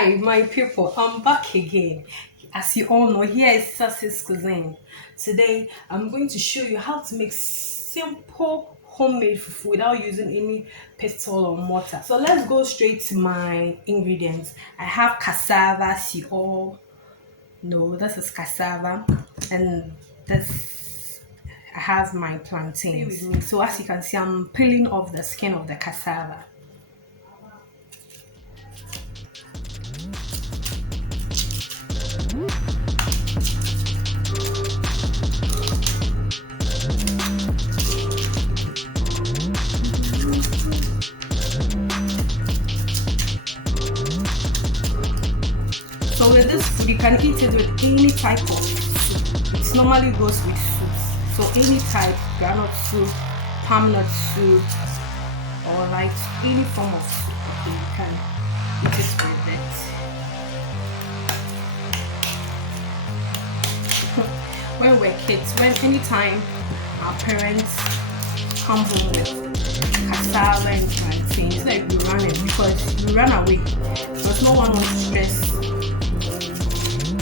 Hi, my people. I'm back again. As you all know, here is Sussex Cuisine. Today, I'm going to show you how to make simple homemade fufu without using any pestle or mortar. So let's go straight to my ingredients. I have cassava, as you all know. This is cassava, and this I have my plantains. Stay with me. So as you can see, I'm peeling off the skin of the cassava. So with this food, you can eat it with any type of soup. It normally goes with soups. So any type, granite soup, palm nut soup, or like any form of soup. Okay, you can eat it with it. When we're kids, when anytime our parents come home with cassava and plantain, it's like we run it because we run away. Because no one wants to stress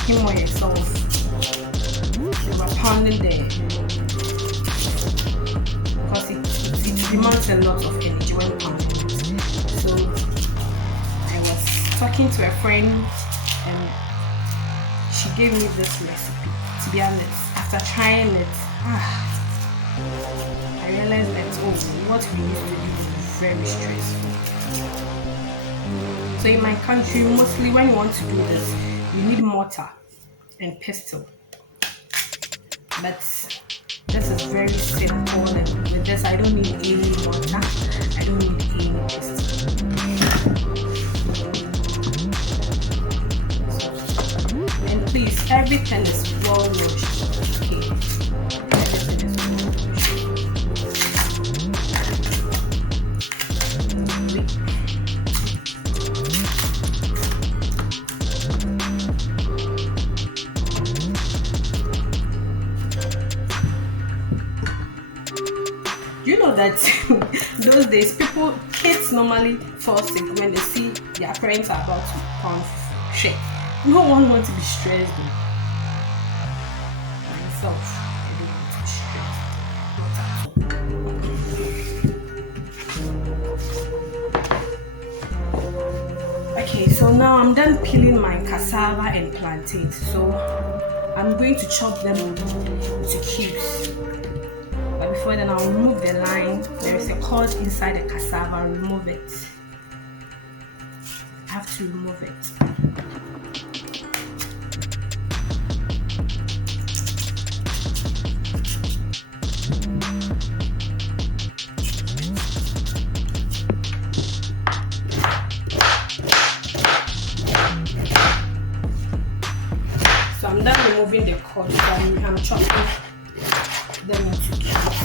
him or yourself. You were pounding there because it demands a lot of energy when pounding it. So I was talking to a friend and she gave me this recipe. To be honest, after trying it, I realized that what we used to do is very stressful. So in my country, mostly when you want to do this, you need mortar and pestle. But this is very simple, and with this I don't need any mortar, I don't need any pestle. And please, everything is well washed. Okay. Everything is well You know that those days kids normally fall sick when they see their parents are about to pound shit. No one wants to be stressed though. Myself, I don't want to be stressed. Not at all. Okay, so now I'm done peeling my cassava and plantains. So I'm going to chop them into cubes. But before then, I'll remove the line. There is a cord inside the cassava. Remove it. I have to remove it. So I'm done removing the cord. So I'm chopping them into cubes.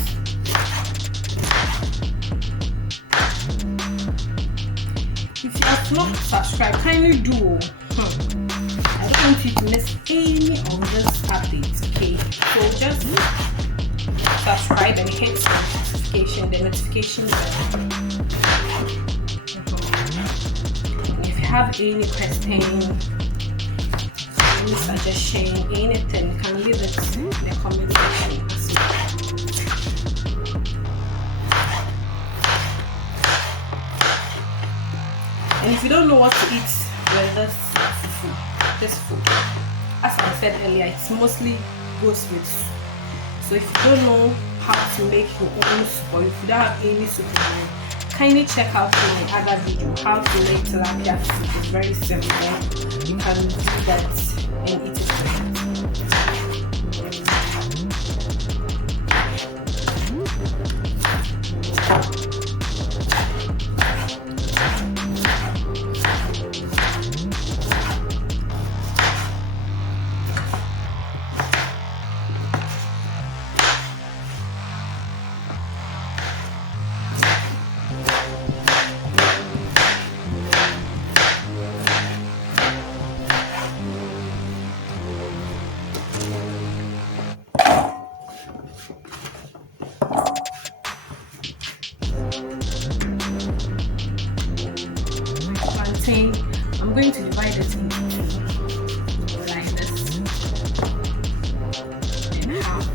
If you have not subscribed, kindly do. I don't want you to miss any of this updates, okay? So just subscribe and hit the notification bell. And if you have any question, any suggestion, anything, you can leave it in the comment section as well. And if you don't know what to eat with this food, as I said earlier, it mostly goes with soup. So if you don't know how to make your own soup, or if you don't have any soup in mind, kindly check out my other video, how to make tilapia soup. It's very simple. You can do that and eat it with it. I'm going to divide it into two, like this, in half,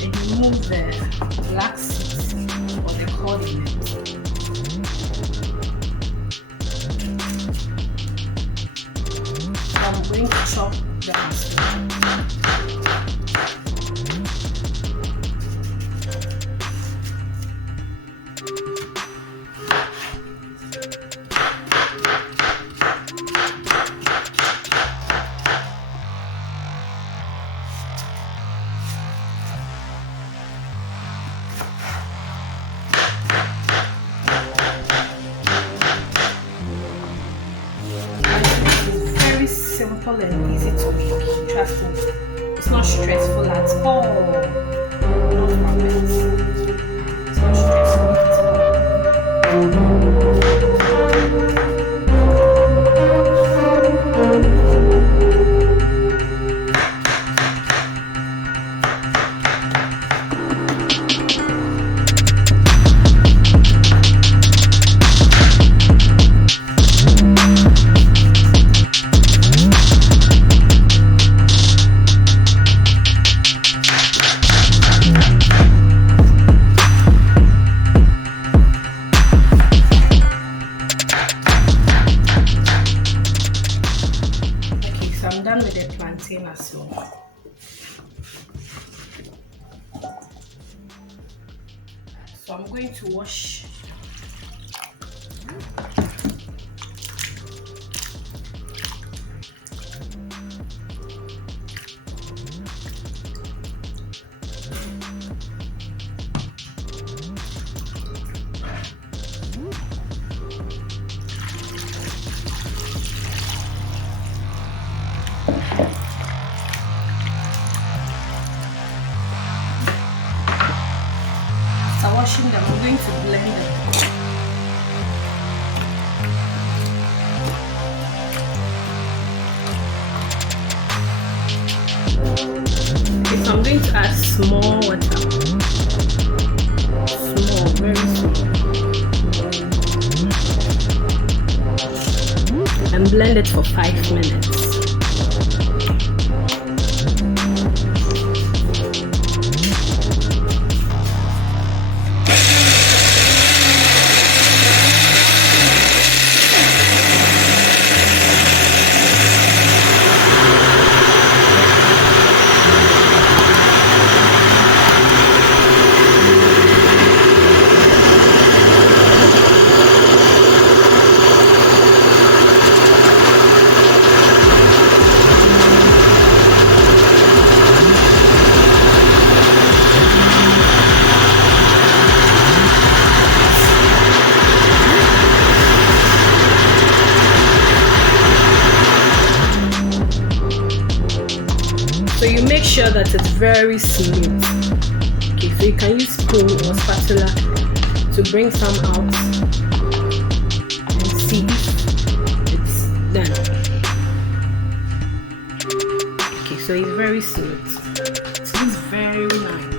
and remove the black seeds or the condiment. So I'm going to chop them as well. Simple and easy to make. Trust me, it's not stressful at all. Not one bit. It's not stressful at all. I'm done with the plantain as well. So I'm going to wash. After washing them, I'm going to blend them. Okay, so I'm going to add small water. Small, very small. And blend it for 5 minutes. So you make sure that it's very smooth. Okay, so you can use spoon or spatula to bring some out and see if it's done. Okay, so it's very smooth. It looks very nice.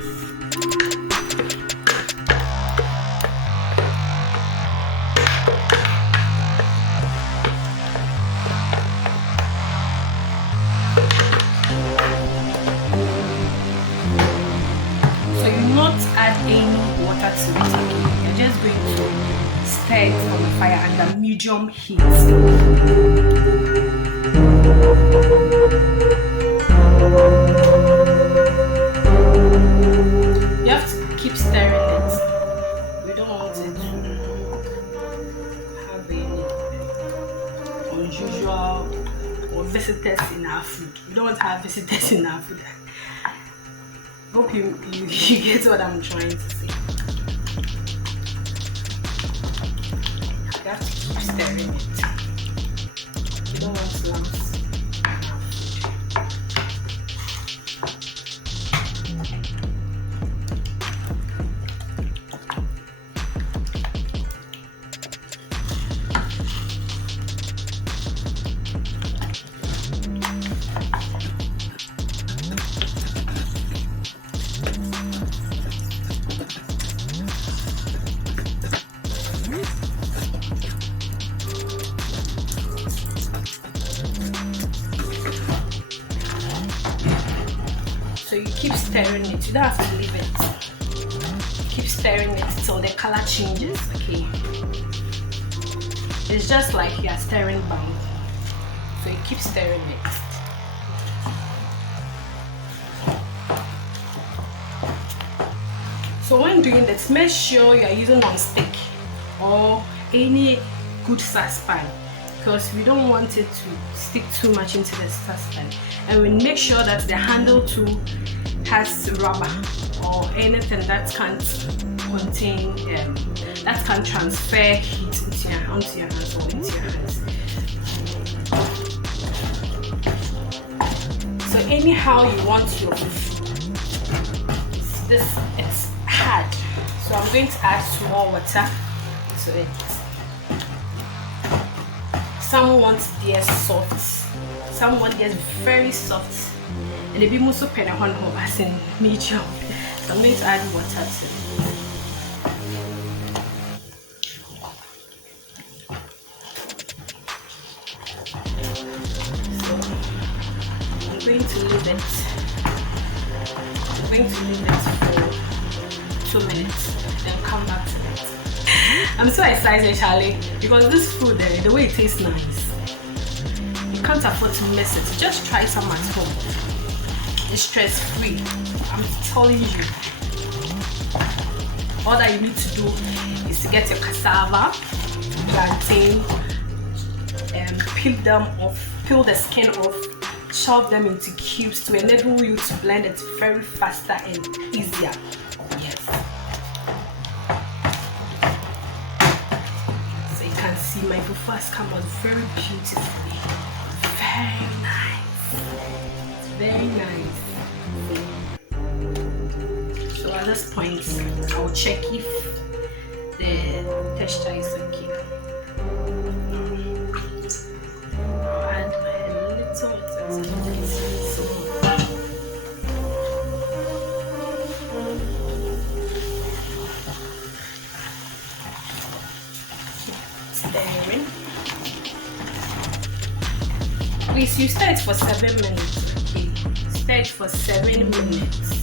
Not add any water to it again. You're just going to stir it on the fire under medium heat. You have to keep stirring it. We don't want it to have any unusual or visitors in our food. We don't want to have visitors in our food. Hope you get what I'm trying to say. You have to keep stirring it. You don't want lumps. you keep stirring it. You don't have to leave it. Keep stirring it till the color changes. Okay, it's just like you are stirring bang. So you keep stirring it. So when doing this, make sure you are using non-stick or any good saucepan, because we don't want it to stick too much into the saucepan. And we make sure that the handle too has rubber or anything that can't contain that can transfer heat onto your hands or into your hands. So anyhow you want your fufu, it's hard, so I'm going to add small water to it. Some want theirs soft, some want theirs very soft, and the people also pay a hundred as in medium. So I'm going to add water to it. So I'm going to leave it. I'm going to leave it for 2 minutes, then come back to it. I'm so excited, Charlie, because this food, the way it tastes nice. You can't afford to miss it. Just try some at home. It's stress free. I'm telling you. All that you need to do is to get your cassava, plantain, and peel the skin off, chop them into cubes to enable you to blend it very faster and easier. Yes. So you can see my fufu has come out very beautifully. Very nice. It's very nice. So at this point, I'll check if the texture is okay. I'll add a little bit. Stirring. Please, you stir it for 7 minutes. Okay, stir it for 7 minutes.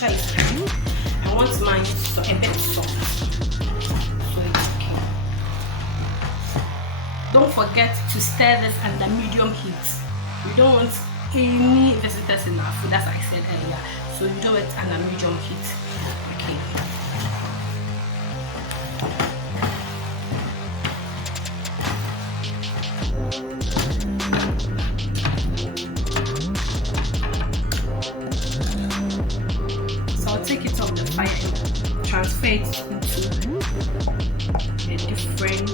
I want mine a bit soft, so it's okay. Don't forget to stir this under medium heat. We don't want any visitors in our food, as I said earlier, so you do it under medium heat. Okay. Take it off the fire and transfer it into a different.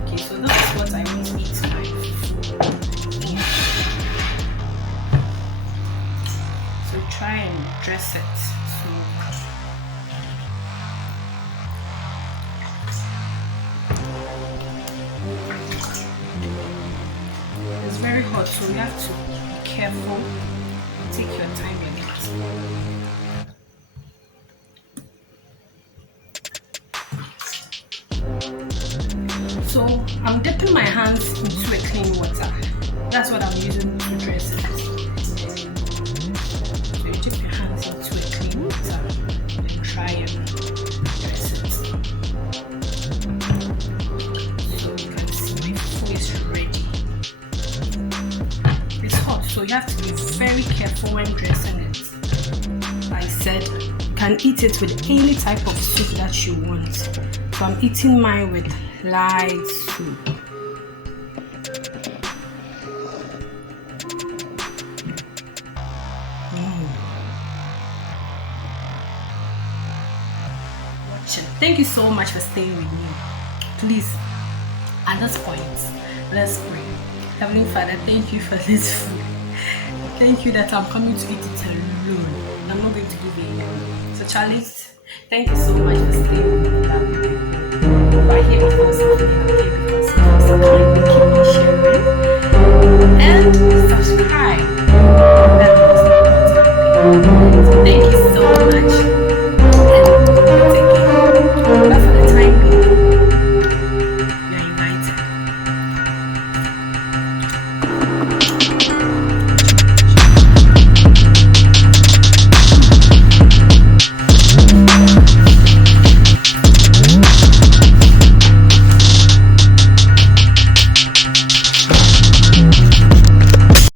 Okay, so this is what I want to eat tonight. So try and dress it. It's very hot, so you have to be careful. Take your time with it. So I'm dipping my hands into a clean water. That's what I'm using to dress it. So you dip your hands into a clean water and try and dress it. So you can see my fufu is ready. It's hot, so you have to be very careful when dressing it. I said you can eat it with any type of soup that you want. So I'm eating mine with light soup. Watch Thank you so much for staying with me. Please, at this point, let's pray. Heavenly Father, thank you for this food. Thank you that I'm coming to eat it alone. I'm not going to give it anyone. So, Charlie, thank you so much for staying with me. But here before something,